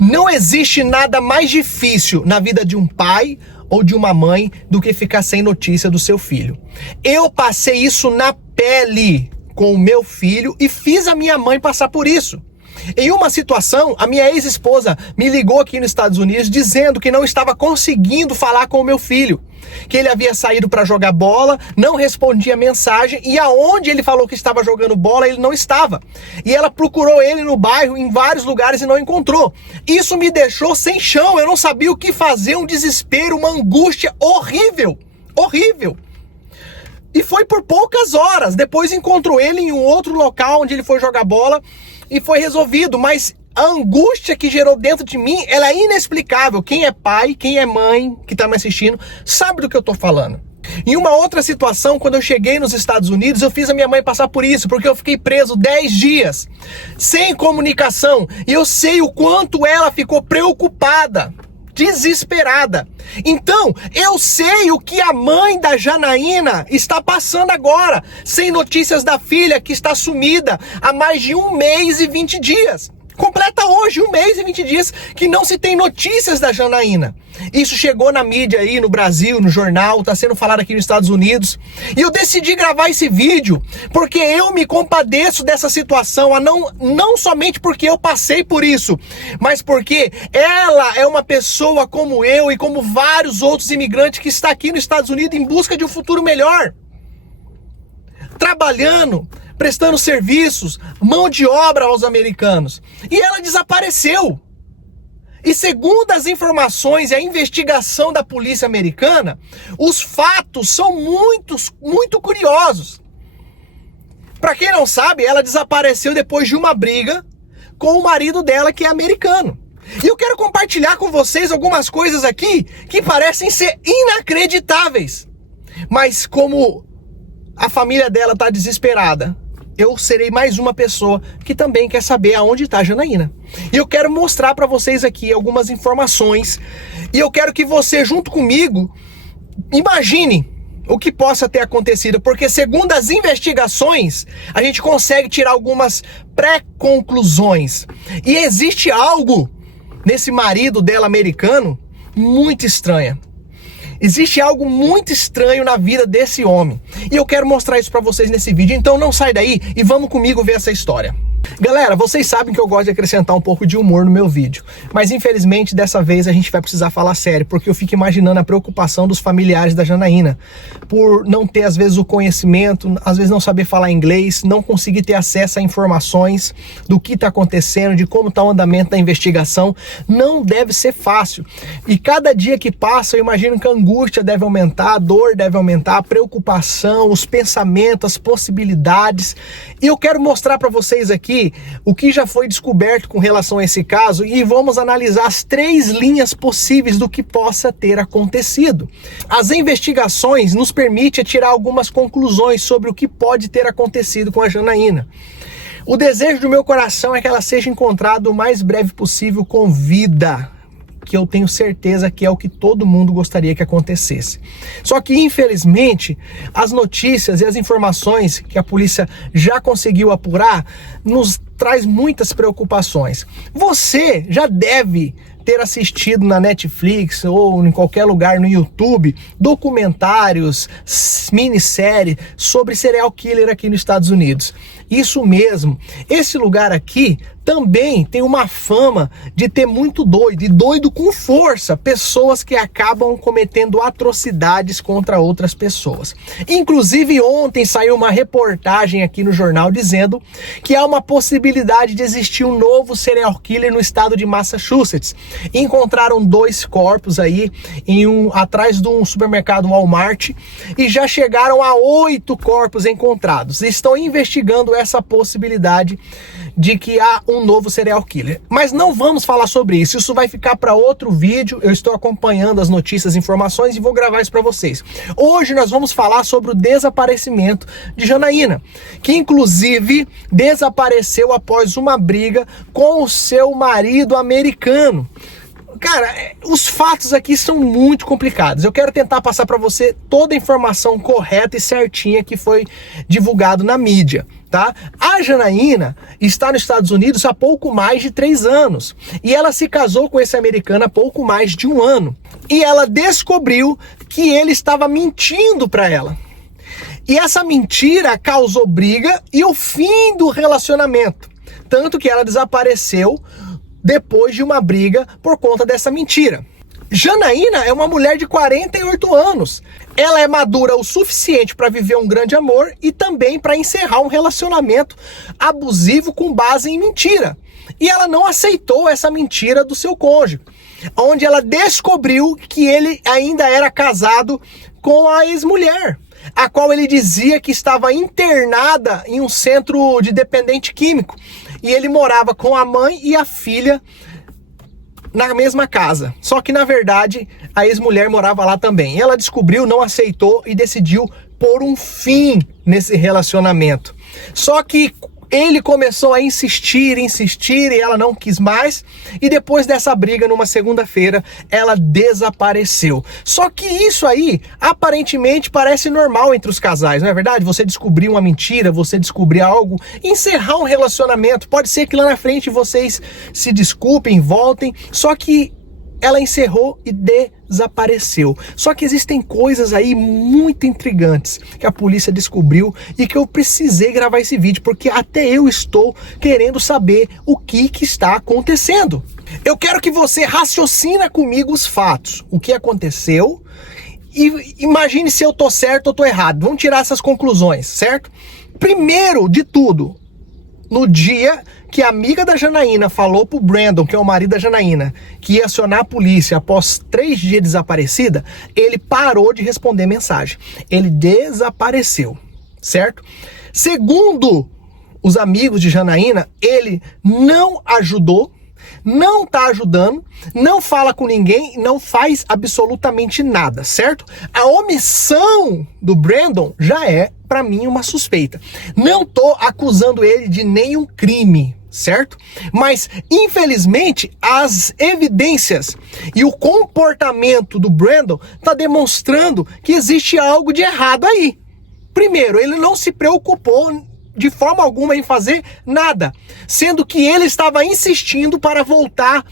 Não existe nada mais difícil na vida de um pai ou de uma mãe do que ficar sem notícia do seu filho. Eu passei isso na pele com o meu filho e fiz a minha mãe passar por isso. Em uma situação, a minha ex-esposa me ligou aqui nos Estados Unidos dizendo que não estava conseguindo falar com o meu filho, que ele havia saído para jogar bola, não respondia mensagem e aonde ele falou que estava jogando bola, ele não estava. E ela procurou ele no bairro, em vários lugares e não encontrou. Isso me deixou sem chão, eu não sabia o que fazer, um desespero, uma angústia horrível, horrível. E foi por poucas horas, depois encontrou ele em um outro local onde ele foi jogar bola e foi resolvido, mas a angústia que gerou dentro de mim, ela é inexplicável. Quem é pai, quem é mãe que está me assistindo, sabe do que eu estou falando. Em uma outra situação, quando eu cheguei nos Estados Unidos, eu fiz a minha mãe passar por isso, porque eu fiquei preso 10 dias, sem comunicação, e eu sei o quanto ela ficou preocupada, desesperada. Então, eu sei o que a mãe da Janaína está passando agora, sem notícias da filha que está sumida há mais de 1 mês e 20 dias. Completa hoje 1 mês e 20 dias que não se tem notícias da Janaína. Isso chegou na mídia aí no Brasil, no jornal, está sendo falado aqui nos Estados Unidos. E eu decidi gravar esse vídeo porque eu me compadeço dessa situação, não somente porque eu passei por isso, mas porque ela é uma pessoa como eu e como vários outros imigrantes que está aqui nos Estados Unidos em busca de um futuro melhor. Trabalhando, prestando serviços, mão de obra aos americanos. E ela desapareceu. E segundo as informações e a investigação da polícia americana, os fatos são muito curiosos. Para quem não sabe, ela desapareceu depois de uma briga com o marido dela, que é americano. E eu quero compartilhar com vocês algumas coisas aqui que parecem ser inacreditáveis. Mas como a família dela está desesperada, eu serei mais uma pessoa que também quer saber aonde está a Janaína. E eu quero mostrar para vocês aqui algumas informações. E eu quero que você, junto comigo, imagine o que possa ter acontecido. Porque segundo as investigações, a gente consegue tirar algumas pré-conclusões. E existe algo nesse marido dela americano muito estranho. Existe algo muito estranho na vida desse homem. E eu quero mostrar isso pra vocês nesse vídeo. Então não sai daí e vamos comigo ver essa história. Galera, vocês sabem que eu gosto de acrescentar um pouco de humor no meu vídeo. Mas infelizmente dessa vez a gente vai precisar falar sério. Porque eu fico imaginando a preocupação dos familiares da Janaína. Por não ter às vezes o conhecimento, às vezes não saber falar inglês, não conseguir ter acesso a informações do que está acontecendo, de como está o andamento da investigação. Não deve ser fácil. E cada dia que passa eu imagino que a angústia deve aumentar, a dor deve aumentar, a preocupação, os pensamentos, as possibilidades. E eu quero mostrar para vocês aqui o que já foi descoberto com relação a esse caso e vamos analisar as 3 linhas possíveis do que possa ter acontecido. As investigações nos permitem tirar algumas conclusões sobre o que pode ter acontecido com a Janaína. O desejo do meu coração é que ela seja encontrada o mais breve possível com vida, que eu tenho certeza que é o que todo mundo gostaria que acontecesse. Só que, infelizmente, as notícias e as informações que a polícia já conseguiu apurar nos traz muitas preocupações. Você já deve ter assistido na Netflix ou em qualquer lugar no YouTube documentários, minissérie sobre serial killer aqui nos Estados Unidos. Isso mesmo, esse lugar aqui também tem uma fama de ter muito doido, e doido com força, pessoas que acabam cometendo atrocidades contra outras pessoas. Inclusive ontem saiu uma reportagem aqui no jornal dizendo que há uma possibilidade de existir um novo serial killer no estado de Massachusetts. Encontraram 2 corpos aí atrás de um supermercado Walmart e já chegaram a 8 corpos encontrados. Estão investigando essa possibilidade de que há um novo serial killer. Mas não vamos falar sobre isso, isso vai ficar para outro vídeo. Eu estou acompanhando as notícias, informações e vou gravar isso para vocês. Hoje nós vamos falar sobre o desaparecimento de Janaína, que inclusive desapareceu após uma briga com o seu marido americano. Cara, os fatos aqui são muito complicados. Eu quero tentar passar para você toda a informação correta e certinha que foi divulgado na mídia, tá? A Janaína está nos Estados Unidos há pouco mais de 3 anos. E ela se casou com esse americano há pouco mais de 1 ano. E ela descobriu que ele estava mentindo para ela. E essa mentira causou briga e o fim do relacionamento. Tanto que ela desapareceu depois de uma briga por conta dessa mentira. Janaína é uma mulher de 48 anos. Ela é madura o suficiente para viver um grande amor e também para encerrar um relacionamento abusivo com base em mentira. E ela não aceitou essa mentira do seu cônjuge, onde ela descobriu que ele ainda era casado com a ex-mulher, a qual ele dizia que estava internada em um centro de dependente químico. E ele morava com a mãe e a filha na mesma casa. Só que, na verdade, a ex-mulher morava lá também. Ela descobriu, não aceitou e decidiu pôr um fim nesse relacionamento. Só que ele começou a insistir e ela não quis mais. E depois dessa briga, numa segunda-feira, ela desapareceu. Só que isso aí, aparentemente, parece normal entre os casais, não é verdade? Você descobrir uma mentira, você descobrir algo, encerrar um relacionamento. Pode ser que lá na frente vocês se desculpem, voltem. Só que ela encerrou e desapareceu. Só que existem coisas aí muito intrigantes que a polícia descobriu e que eu precisei gravar esse vídeo, porque até eu estou querendo saber o que está acontecendo. Eu quero que você raciocina comigo os fatos, o que aconteceu, e imagine se eu tô certo ou tô errado. Vamos tirar essas conclusões, certo? Primeiro de tudo, no dia que a amiga da Janaína falou pro Brandon, que é o marido da Janaína, que ia acionar a polícia após 3 dias desaparecida, ele parou de responder mensagem. Ele desapareceu, certo? Segundo os amigos de Janaína, ele não ajudou, não tá ajudando, não fala com ninguém, não faz absolutamente nada, certo? A omissão do Brandon já é, pra mim, uma suspeita. Não tô acusando ele de nenhum crime, certo? Mas, infelizmente, as evidências e o comportamento do Brandon tá demonstrando que existe algo de errado aí. Primeiro, ele não se preocupou de forma alguma em fazer nada, sendo que ele estava insistindo para voltar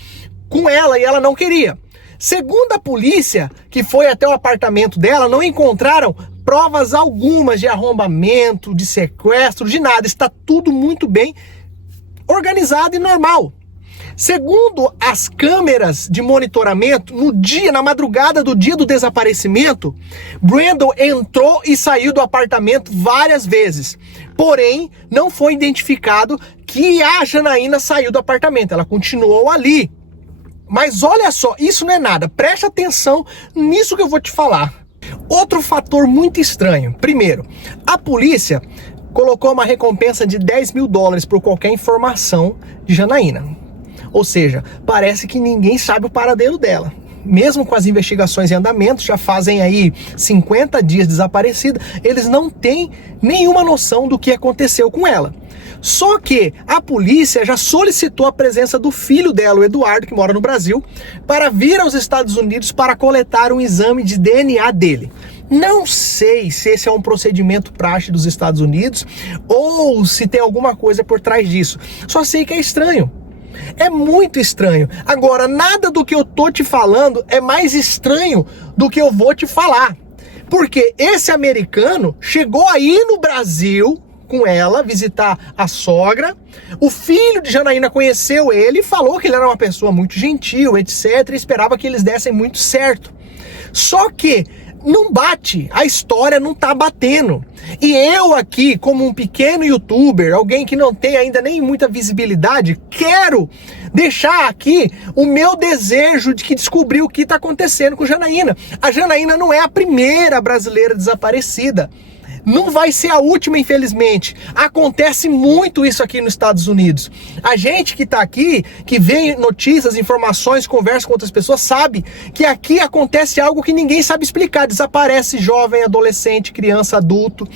com ela e ela não queria. Segundo a polícia, que foi até o apartamento dela, não encontraram provas algumas de arrombamento, de sequestro, de nada. Está tudo muito bem organizado e normal. Segundo as câmeras de monitoramento, na madrugada do dia do desaparecimento, Brandon entrou e saiu do apartamento várias vezes. Porém, não foi identificado que a Janaína saiu do apartamento. Ela continuou ali. Mas olha só, isso não é nada. Preste atenção nisso que eu vou te falar. Outro fator muito estranho. Primeiro, a polícia colocou uma recompensa de $10 mil por qualquer informação de Janaína. Ou seja, parece que ninguém sabe o paradeiro dela. Mesmo com as investigações em andamento, já fazem aí 50 dias desaparecida, eles não têm nenhuma noção do que aconteceu com ela. Só que a polícia já solicitou a presença do filho dela, o Eduardo, que mora no Brasil, para vir aos Estados Unidos para coletar um exame de DNA dele. Não sei se esse é um procedimento praxe dos Estados Unidos ou se tem alguma coisa por trás disso. Só sei que é estranho. É muito estranho. Agora, nada do que eu tô te falando é mais estranho do que eu vou te falar. Porque esse americano chegou aí no Brasil com ela, visitar a sogra. O filho de Janaína conheceu ele e falou que ele era uma pessoa muito gentil, etc. E esperava que eles dessem muito certo. Só que não bate, a história não tá batendo. E eu aqui, como um pequeno youtuber, alguém que não tem ainda nem muita visibilidade, quero deixar aqui o meu desejo de que descobrir o que tá acontecendo com Janaína. A Janaína não é a primeira brasileira desaparecida. Não vai ser a última, infelizmente. Acontece muito isso aqui nos Estados Unidos. A gente que tá aqui, que vê notícias, informações, conversa com outras pessoas, sabe que aqui acontece algo que ninguém sabe explicar. Desaparece jovem, adolescente, criança, adulto.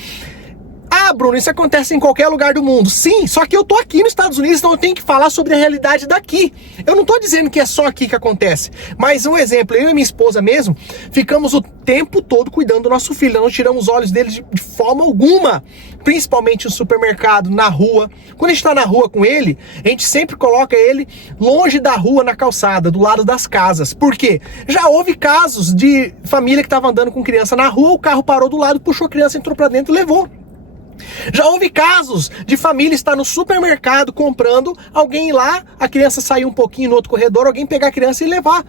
Ah, Bruno, isso acontece em qualquer lugar do mundo. Sim, só que eu tô aqui nos Estados Unidos, então eu tenho que falar sobre a realidade daqui. Eu não tô dizendo que é só aqui que acontece. Mas um exemplo, eu e minha esposa mesmo, ficamos o tempo todo cuidando do nosso filho. Nós não tiramos os olhos dele de forma alguma. Principalmente no supermercado, na rua. Quando a gente tá na rua com ele, a gente sempre coloca ele longe da rua, na calçada, do lado das casas. Por quê? Já houve casos de família que tava andando com criança na rua, o carro parou do lado, puxou a criança, entrou pra dentro e levou. Já houve casos de família estar no supermercado comprando, alguém ir lá, a criança sair um pouquinho no outro corredor, alguém pegar a criança e levar.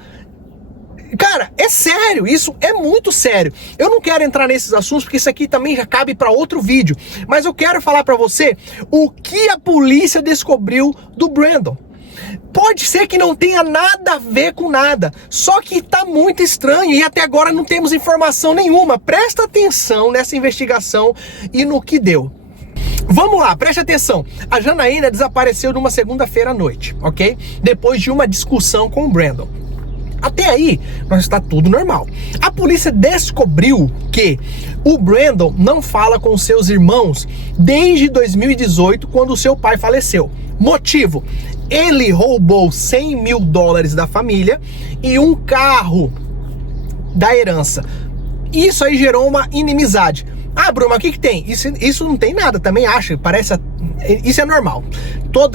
Cara, é sério, isso é muito sério. Eu não quero entrar nesses assuntos porque isso aqui também já cabe para outro vídeo, mas eu quero falar para você o que a polícia descobriu do Brandon. Pode ser que não tenha nada a ver com nada, só que tá muito estranho e até agora não temos informação nenhuma. Presta atenção nessa investigação e no que deu. Vamos lá, preste atenção. A Janaína desapareceu numa segunda-feira à noite, ok? Depois de uma discussão com o Brandon. Até aí, está tudo normal. A polícia descobriu que o Brandon não fala com seus irmãos desde 2018, quando o seu pai faleceu. Motivo: ele roubou $100 mil da família e um carro da herança. Isso aí gerou uma inimizade. Ah, Bruno, mas o que tem? Isso não tem nada, também acho, parece... Isso é normal.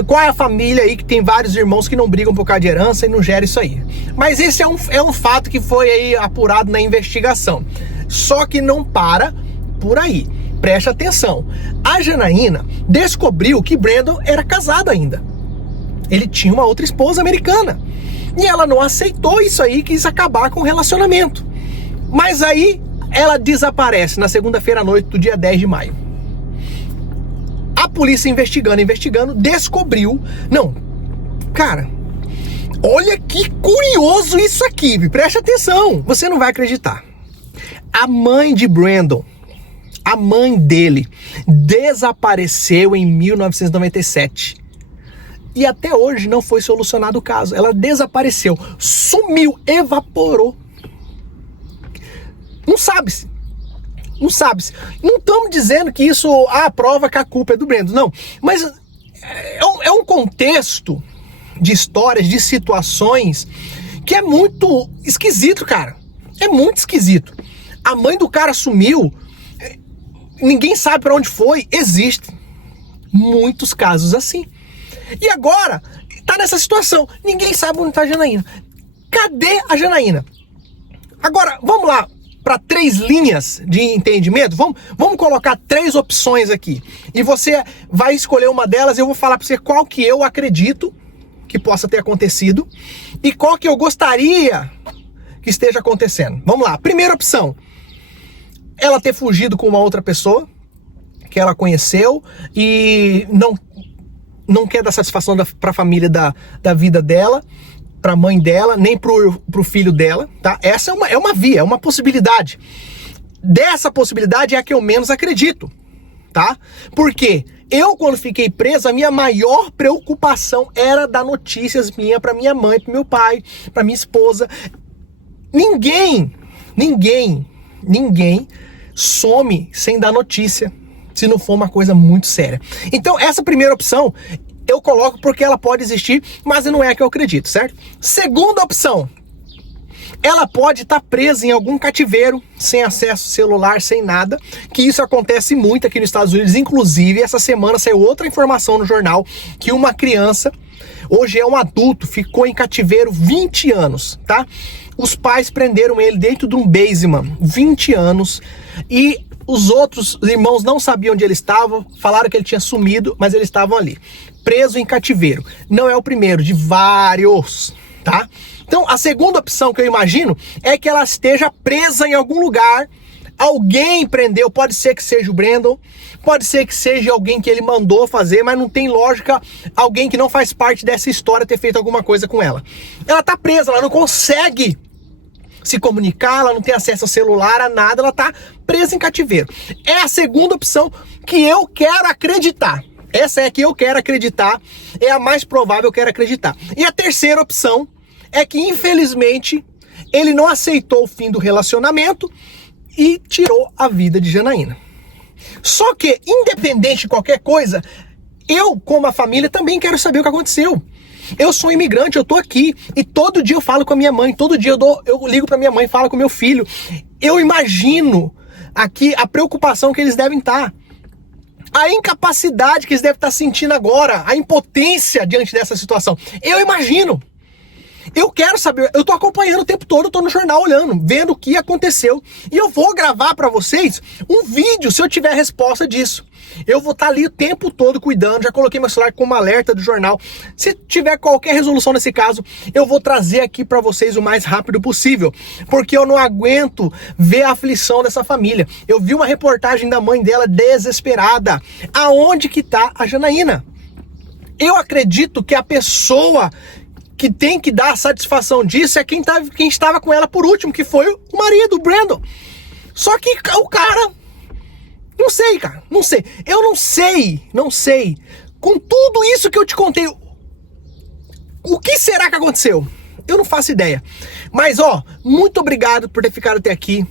Qual é a família aí que tem vários irmãos que não brigam por causa de herança e não gera isso aí? Mas esse é um fato que foi aí apurado na investigação. Só que não para por aí. Preste atenção. A Janaína descobriu que Brandon era casado ainda. Ele tinha uma outra esposa americana. E ela não aceitou isso aí, quis acabar com o relacionamento. Mas aí ela desaparece na segunda-feira à noite do dia 10 de maio. A polícia investigando, descobriu... Não, cara, olha que curioso isso aqui, preste atenção, você não vai acreditar. A mãe de Brandon, a mãe dele, desapareceu em 1997. E até hoje não foi solucionado o caso. Ela desapareceu, sumiu, evaporou. Não sabe-se. Não sabe-se. Não estamos dizendo que isso prova que a culpa é do Brandon, não. Mas é um contexto de histórias, de situações que é muito esquisito, cara. É muito esquisito. A mãe do cara sumiu, ninguém sabe para onde foi. Existem muitos casos assim. E agora, tá nessa situação. Ninguém sabe onde tá a Janaína. Cadê a Janaína? Agora, vamos lá para 3 linhas de entendimento. Vamos colocar 3 opções aqui. E você vai escolher uma delas e eu vou falar para você qual que eu acredito que possa ter acontecido e qual que eu gostaria que esteja acontecendo. Vamos lá. Primeira opção. Ela ter fugido com uma outra pessoa que ela conheceu e não quer dar satisfação para a família da vida dela, para a mãe dela, nem pro filho dela, tá? Essa é uma via, é uma possibilidade. Dessa possibilidade é a que eu menos acredito, tá? Porque eu, quando fiquei preso, a minha maior preocupação era dar notícias minhas para minha mãe, para meu pai, para minha esposa. Ninguém some sem dar notícia, se não for uma coisa muito séria. Então, essa primeira opção eu coloco porque ela pode existir, mas não é a que eu acredito, certo? Segunda opção, ela pode estar presa em algum cativeiro, sem acesso celular, sem nada, que isso acontece muito aqui nos Estados Unidos. Inclusive, essa semana saiu outra informação no jornal, que uma criança, hoje é um adulto, ficou em cativeiro 20 anos, tá? Os pais prenderam ele dentro de um basement, 20 anos, e os outros irmãos não sabiam onde ele estava, falaram que ele tinha sumido, mas eles estavam ali, preso em cativeiro. Não é o primeiro, de vários, tá? Então, a segunda opção que eu imagino é que ela esteja presa em algum lugar, alguém prendeu, pode ser que seja o Brandon, pode ser que seja alguém que ele mandou fazer, mas não tem lógica alguém que não faz parte dessa história ter feito alguma coisa com ela. Ela tá presa, ela não consegue se comunicar, ela não tem acesso a celular, a nada, ela tá presa em cativeiro. É a segunda opção que eu quero acreditar. Essa é a que eu quero acreditar, é a mais provável, eu quero acreditar. E a terceira opção é que, infelizmente, ele não aceitou o fim do relacionamento e tirou a vida de Janaína. Só que, independente de qualquer coisa, eu, como a família, também quero saber o que aconteceu. Eu sou imigrante, eu tô aqui, e todo dia eu falo com a minha mãe, todo dia eu ligo pra minha mãe, falo com meu filho. Eu imagino aqui a preocupação que eles devem estar, a incapacidade que eles devem estar sentindo agora, a impotência diante dessa situação. Eu imagino. Eu quero saber, eu tô acompanhando o tempo todo, eu tô no jornal olhando, vendo o que aconteceu. E eu vou gravar pra vocês um vídeo se eu tiver a resposta disso. Eu vou estar ali o tempo todo cuidando, já coloquei meu celular como alerta do jornal. Se tiver qualquer resolução nesse caso, eu vou trazer aqui pra vocês o mais rápido possível. Porque eu não aguento ver a aflição dessa família. Eu vi uma reportagem da mãe dela desesperada. Aonde que tá a Janaína? Eu acredito que a pessoa que tem que dar a satisfação disso é quem estava com ela por último, que foi o marido, o Brandon. Só que o cara... Não sei, cara, não sei. Eu não sei. Com tudo isso que eu te contei, o que será que aconteceu? Eu não faço ideia. Mas, ó, muito obrigado por ter ficado até aqui.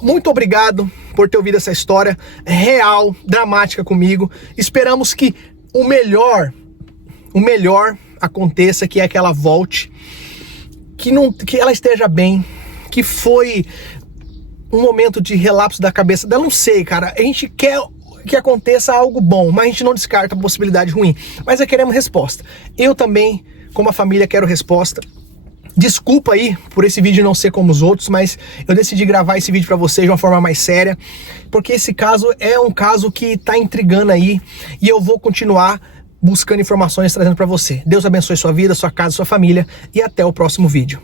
Muito obrigado por ter ouvido essa história real, dramática comigo. Esperamos que o melhor aconteça, que é que ela volte, que ela esteja bem, que foi um momento de relapso da cabeça dela, não sei, cara, a gente quer que aconteça algo bom, mas a gente não descarta a possibilidade ruim, mas queremos resposta. Eu também, como a família, quero resposta. Desculpa aí por esse vídeo não ser como os outros, mas eu decidi gravar esse vídeo pra vocês de uma forma mais séria, porque esse caso é um caso que tá intrigando aí, e eu vou continuar buscando informações, trazendo pra você. Deus abençoe sua vida, sua casa, sua família, e até o próximo vídeo.